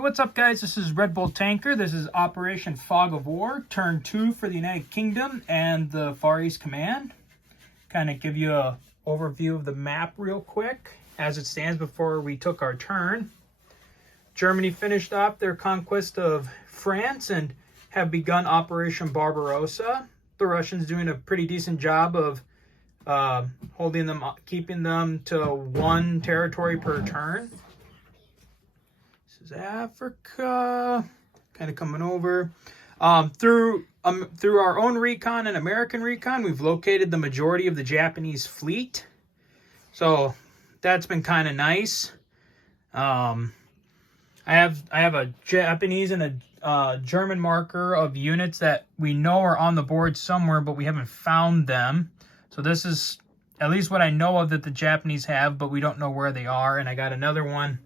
Hey, what's up, guys? This is Red Bull Tanker. This is Operation Fog of War, Turn 2 for the United Kingdom and the Far East Command. Kind of give you an overview of the map real quick as it stands before we took our turn. Germany finished off their conquest of France and have begun Operation Barbarossa. The Russians doing a pretty decent job of holding them, keeping them to one territory per turn. This is Africa, kind of coming over. Through our own recon and American recon, we've located the majority of the Japanese fleet. So that's been kind of nice. I have a Japanese and a German marker of units that we know are on the board somewhere, but we haven't found them. So this is at least what I know of that the Japanese have, but we don't know where they are. And I got another one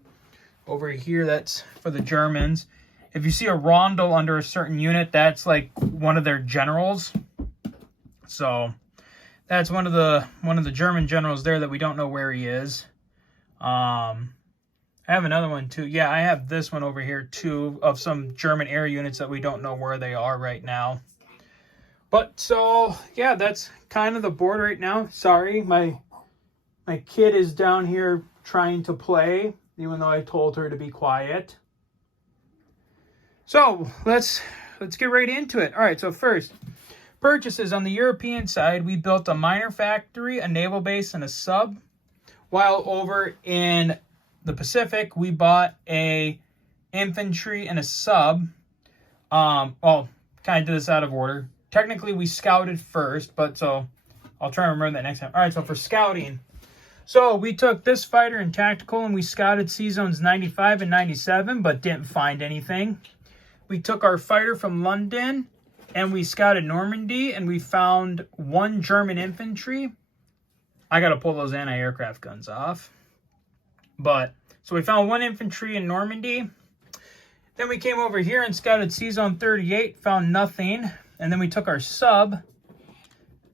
over here that's for the Germans. If you see a rondel under a certain unit, that's like one of their generals. So that's one of the German generals there that we don't know where he is. I have another one too. Yeah, I have this one over here too of some German air units that we don't know where they are right now. But so yeah, that's kind of the board right now. Sorry, my kid is down here trying to play, even though I told her to be quiet. So let's get right into it. All right, so first, purchases on the European side, we built a miner factory, a naval base, and a sub. While over in the Pacific, we bought a infantry and a sub. Well, kind of did this out of order. Technically, we scouted first, but so I'll try to remember that next time. All right, so for scouting, so we took this fighter in tactical and we scouted sea zones 95 and 97, but didn't find anything. We took our fighter from London and we scouted Normandy and we found one German infantry. I got to pull those anti-aircraft guns off. But so we found one infantry in Normandy. Then we came over here and scouted sea zone 38, found nothing. And then we took our sub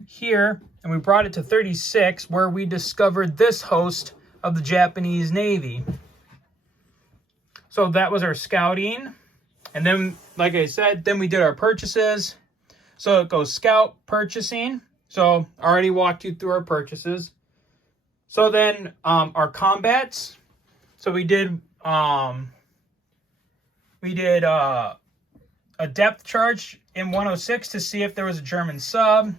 here and we brought it to 36, where we discovered this host of the Japanese Navy. So that was our scouting. And then, like I said, then we did our purchases. So it goes scout, purchasing. So I already walked you through our purchases. So then our combats. So we did a depth charge in 106 to see if there was a German sub.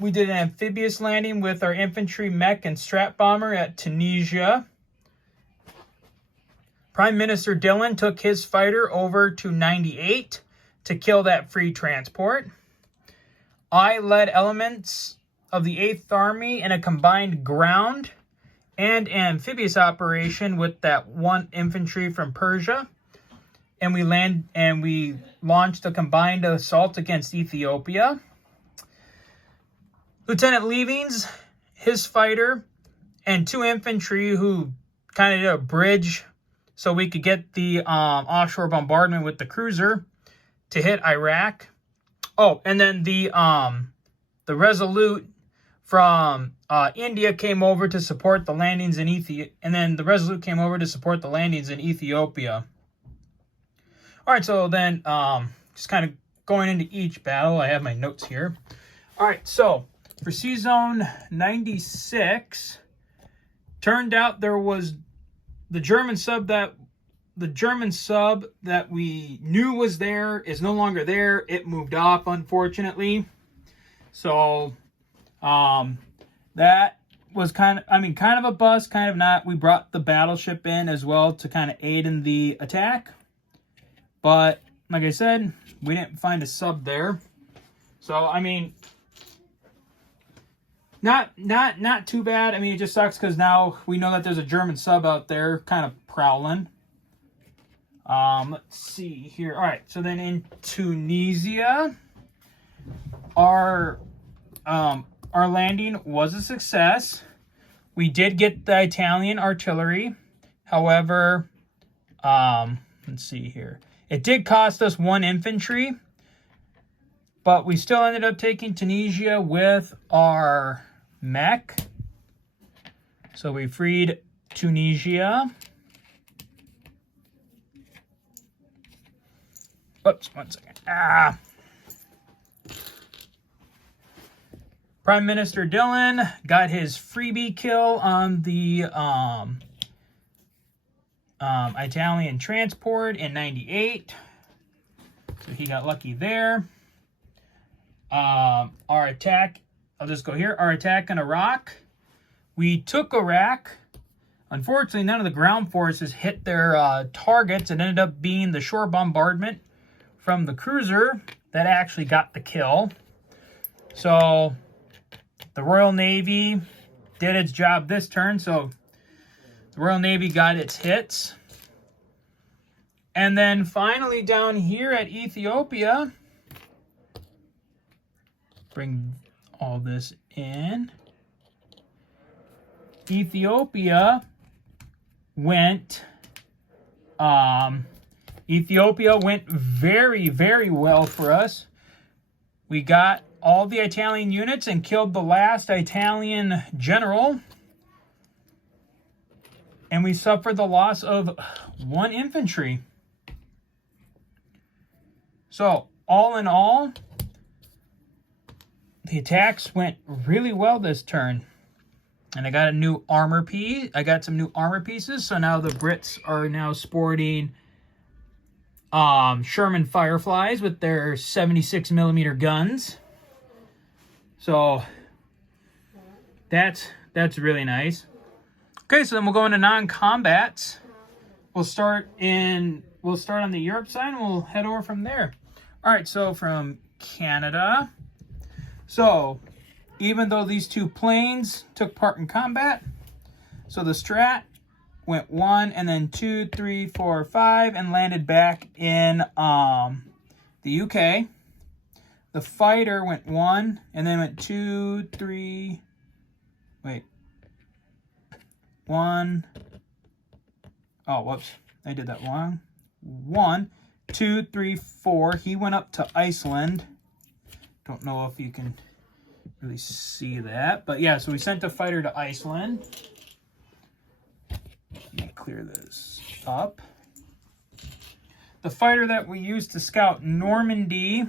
We did an amphibious landing with our infantry, mech, and strat bomber at Tunisia. Prime Minister Dillon took his fighter over to 98 to kill that free transport. I led elements of the 8th Army in a combined ground and amphibious operation with that one infantry from Persia. And we launched a combined assault against Ethiopia. Lieutenant Leavings, his fighter, and 2 infantry who kind of did a bridge so we could get the offshore bombardment with the cruiser to hit Iraq. Oh, and then the Resolute from India came over to support the landings in Ethiopia. And then the Resolute came over to support the landings in Ethiopia. All right, so then just kind of going into each battle. I have my notes here. All right, so for Sea Zone 96, turned out there was the German sub that we knew was there is no longer there. It moved off, unfortunately. So that was kind of a bust, kind of not. We brought the battleship in as well to kind of aid in the attack. But like I said, we didn't find a sub there. So I mean, not too bad. I mean, it just sucks because now we know that there's a German sub out there kind of prowling. Let's see here. All right, so then in Tunisia, our landing was a success. We did get the Italian artillery. However, let's see here. It did cost us 1 infantry, but we still ended up taking Tunisia with our mech. So we freed Tunisia. Whoops, 1 second. Prime Minister Dillon got his freebie kill on the Italian transport in 98. So he got lucky there. Our attack, I'll just go here. Our attack in Iraq. We took Iraq. Unfortunately, none of the ground forces hit their targets. It ended up being the shore bombardment from the cruiser that actually got the kill. So the Royal Navy did its job this turn. So the Royal Navy got its hits. And then finally down here at Ethiopia, bring all this in. Ethiopia went very, very well for us. We got all the Italian units and killed the last Italian general. And we suffered the loss of 1 infantry. So, all in all, the attacks went really well this turn. And I got a new armor piece. I got some new armor pieces. So now the Brits are now sporting Sherman Fireflies with their 76mm guns. So that's really nice. Okay, so then we'll go into non-combats. We'll start on the Europe side and we'll head over from there. All right, so from Canada. So even though these 2 planes took part in combat, so the Strat went 1 and then 2, 3, 4, 5 and landed back in the UK. The fighter went 1 and then went 2, 3, wait, 1. Oh, whoops, I did that wrong. 1, 2, 3, 4. He went up to Iceland. Don't know if you can really see that, but yeah, so we sent the fighter to Iceland. Let me clear this up. The fighter that we used to scout Normandy,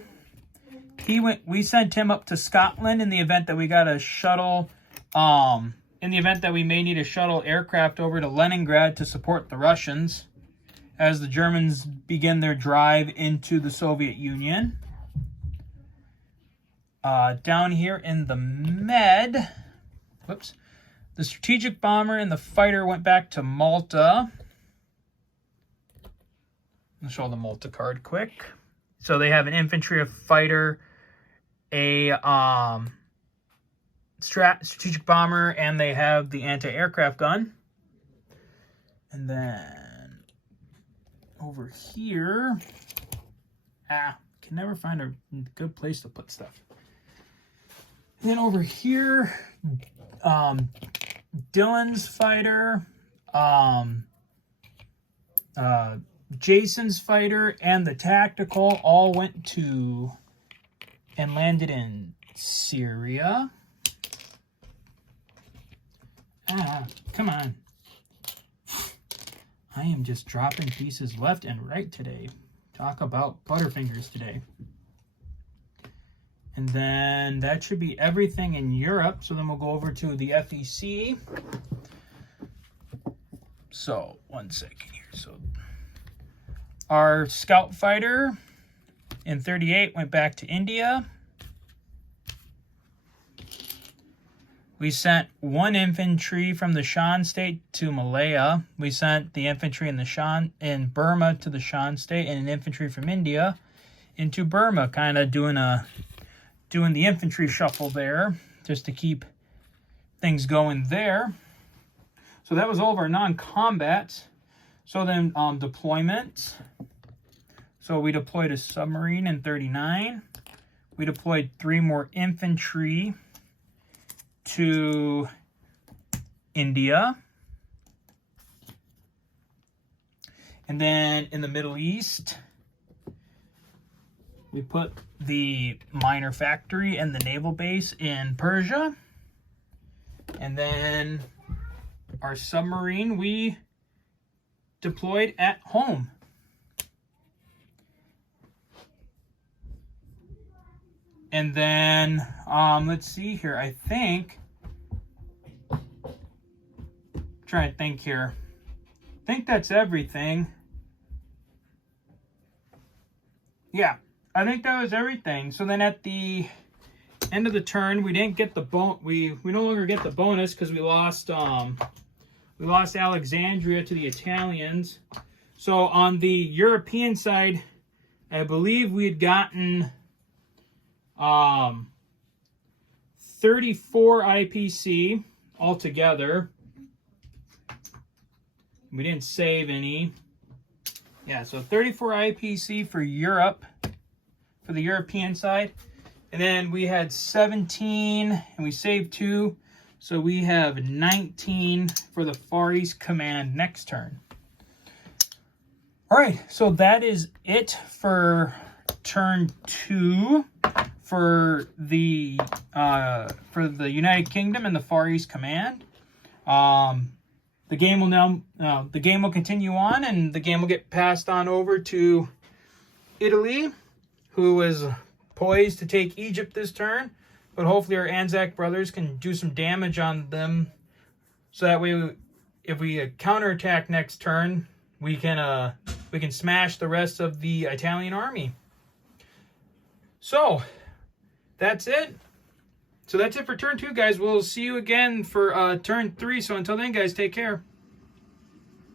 we sent him up to Scotland in the event that we got a shuttle, in the event that we may need a shuttle aircraft over to Leningrad to support the Russians as the Germans begin their drive into the Soviet Union. Down here in the Med, whoops, the strategic bomber and the fighter went back to Malta. I'll show the Malta card quick. So they have an infantry, a fighter, a strategic bomber, and they have the anti-aircraft gun. And then over here, can never find a good place to put stuff. And then over here, Dylan's fighter, Jason's fighter, and the tactical all went to and landed in Syria. Come on. I am just dropping pieces left and right today. Talk about Butterfingers today. And then that should be everything in Europe. So then we'll go over to the FEC. So, 1 second here. So, our scout fighter in 38 went back to India. We sent 1 infantry from the Shan state to Malaya. We sent the infantry in Burma to the Shan state and an infantry from India into Burma, kind of doing the infantry shuffle there just to keep things going there. So that was all of our non-combats. So then deployment. So we deployed a submarine in 39. We deployed 3 more infantry to India. And then in the Middle East, we put the miner factory and the naval base in Persia. And then our submarine we deployed at home. And then, let's see here. I think, trying to think here. I think that's everything. Yeah, I think that was everything. So then at the end of the turn, we didn't get the we no longer get the bonus because we lost Alexandria to the Italians. So on the European side, I believe we had gotten 34 IPC altogether. We didn't save any. Yeah, so 34 IPC for Europe, for the European side. And then we had 17, and we saved 2. So we have 19 for the Far East Command next turn. All right, so that is it for turn 2 for the United Kingdom and the Far East Command. The game will continue on, and the game will get passed on over to Italy, who is poised to take Egypt this turn. But hopefully our Anzac brothers can do some damage on them, so that way, if we counterattack next turn, we can smash the rest of the Italian army. So that's it. So that's it for turn 2, guys. We'll see you again for turn 3. So until then, guys, take care.